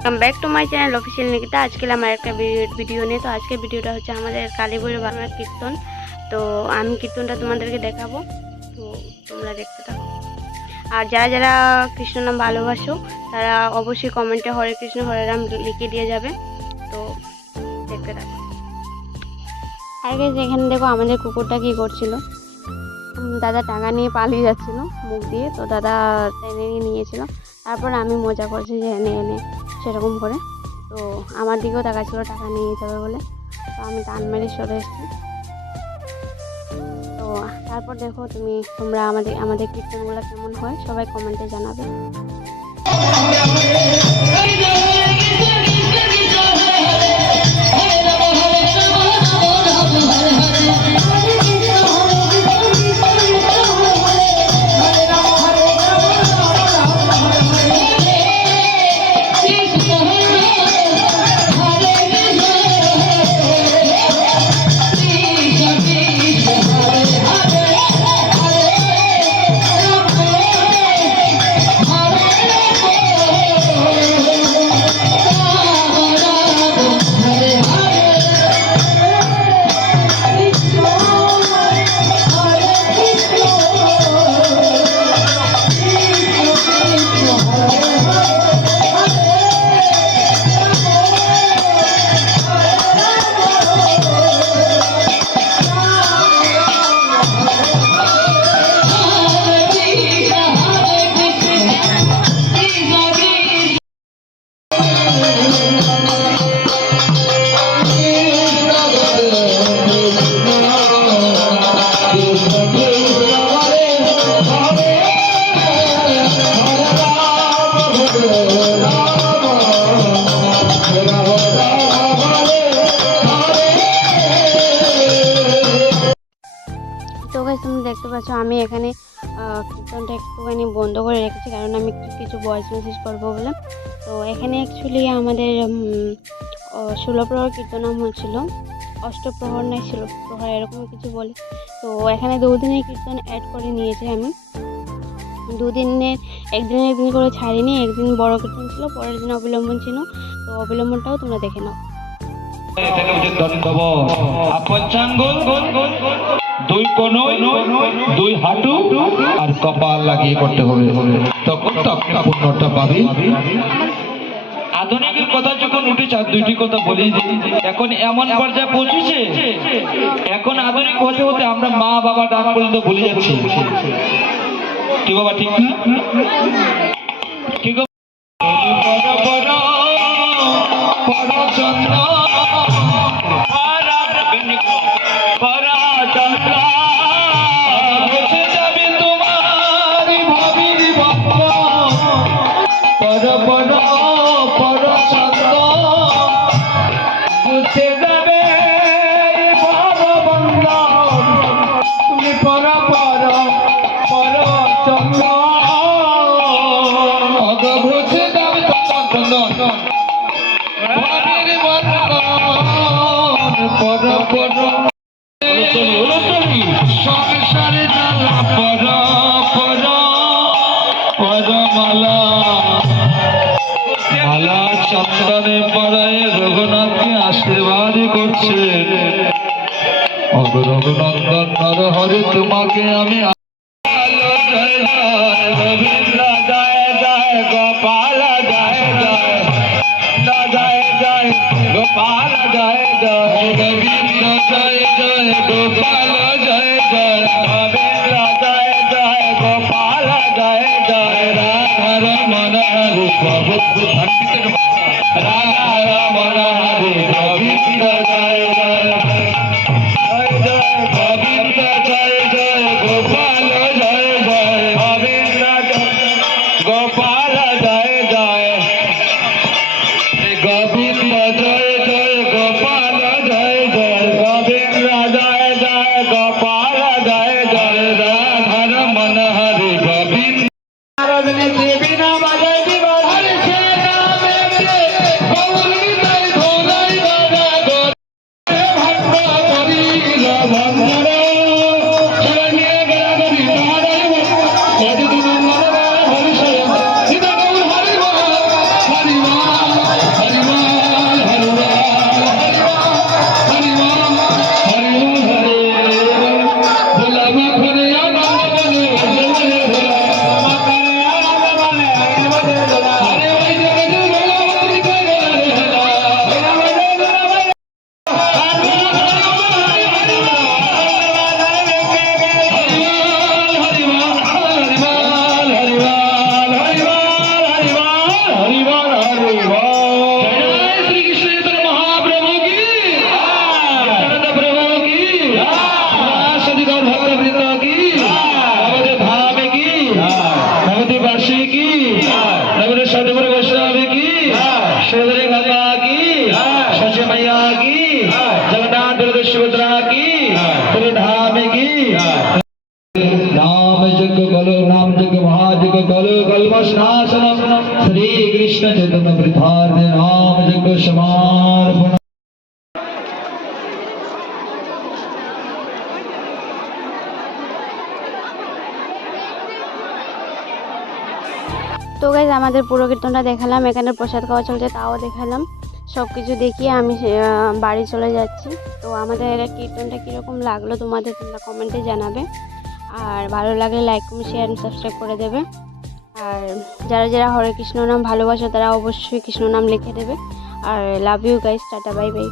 Welcome back to my channel official Nikita. আজকে আমার একটা ভিডিও নিয়ে, তো আজকের ভিডিওটা হচ্ছে আমাদের কালীপুরের বাংলা কীর্তন। তো আমি কীর্তনটা তোমাদেরকে দেখাবো, তো তোমরা দেখতে থাকো। আর যারা যারা কৃষ্ণ নাম ভালোবাসো তারা অবশ্যই কমেন্টে হরে কৃষ্ণ হরে রাম লিখে দিয়ে যাবে। তো দেখতে থাকো। আর গাইস, এখানে দেখো আমাদের কুকুরটা কী করছিল। দাদা টাকা নিয়ে পালিয়ে যাচ্ছিল মুখ দিয়ে, তো দাদা টেনে নিয়েছিল। তারপর আমি মজা করছি যে এনে এনে সেরকম করে, তো আমার দিকেও তাকাচ্ছিল টাকা নিয়ে যাবে বলে, তো আমি টান মেরে সরে এসেছি। তো তারপর দেখো তোমরা আমাদের কীর্তনগুলো কেমন হয় সবাই কমেন্টে জানাবে। তো গাইস, তুমি দেখতে পাচ্ছ আমি এখানে কীর্তনটা একটুখানি বন্ধ করে রেখেছি, কারণ আমি কিছু ভয়েস মেসেজ করবো বলে। তো এখানে অ্যাকচুয়ালি আমাদের 16 প্রহর কীর্তনাম হচ্ছিল, অষ্টপ্রহর নয় 16 প্রহর এরকম কিছু বলে। তো এখানে 2 দিনের কীর্তন অ্যাড করে নিয়েছি আমি। 2 দিনের একদিনের দিন করে ছাড়িনি, একদিন বড় কীর্তন ছিল, পরের দিন অবিলম্বন ছিল। তো অবিলম্বনটাও তোমরা দেখে নাও। দুই কোনই দুই হাঁটু আর কপাল লাগিয়ে করতে হবে, তখন তো আপনি পূর্ণটা পাবেন। আধুনিকের কথা যখন উঠেছে, আর দুইটি কথা বলি, এখন এমন পর্যায়ে পৌঁছেছে, এখন আধুনিক হতে হতে আমরা মা বাবা ডাক পর্যন্ত ভুলে যাচ্ছি। কি বাবা ঠিক না? কি গো সংসারে মালা চন্দনে পড়ায় রঘুনাথকে আশীর্বাদ করছে। রঘুনন্দন নর হরে তোমাকে আমি গোপাল জয় জয় জয় জয় গোপাল জয় জয় গোবিন্দ জয় জয় গোপাল জয় জয় গোবিন্দ জয় জয় গোপাল জয় জয় রাধা রমণ হরে প্রভু রাধা রমণ হরে গোবিন্দ জয় জয় জয় জয় গোবিন্দ জয় জয় গোপাল জয় জয় গোবিন্দ গোপাল জয় জয় গোবিন্দ জয় জয় গোপাল জয় জয় গোবিন্দ জয় জয় গোপাল জয় জয় রাধা রমণ হরে গোবিন্দ দেবী নাম জয় দিবা হরে সে নামে तीर्थार्थ नाम यज्ञ समार्पण। তো গাইজ আমাদের পুরো কীর্তনটা দেখালাম, এখানে প্রসাদ খাওয়া চলছে তাও দেখালাম, সব কিছু দেখিয়ে আমি বাড়ি চলে যাচ্ছি। তো আমাদের কীর্তনটা কীরকম লাগলো তোমাদের তোমরা কমেন্টে জানাবে, আর ভালো লাগলে like comment share and subscribe করে দেবে। আর যারা যারা হরে কৃষ্ণ নাম ভালোবাসো তারা অবশ্যই কৃষ্ণ নাম লিখে দেবে। আর love you guys, tata bye by.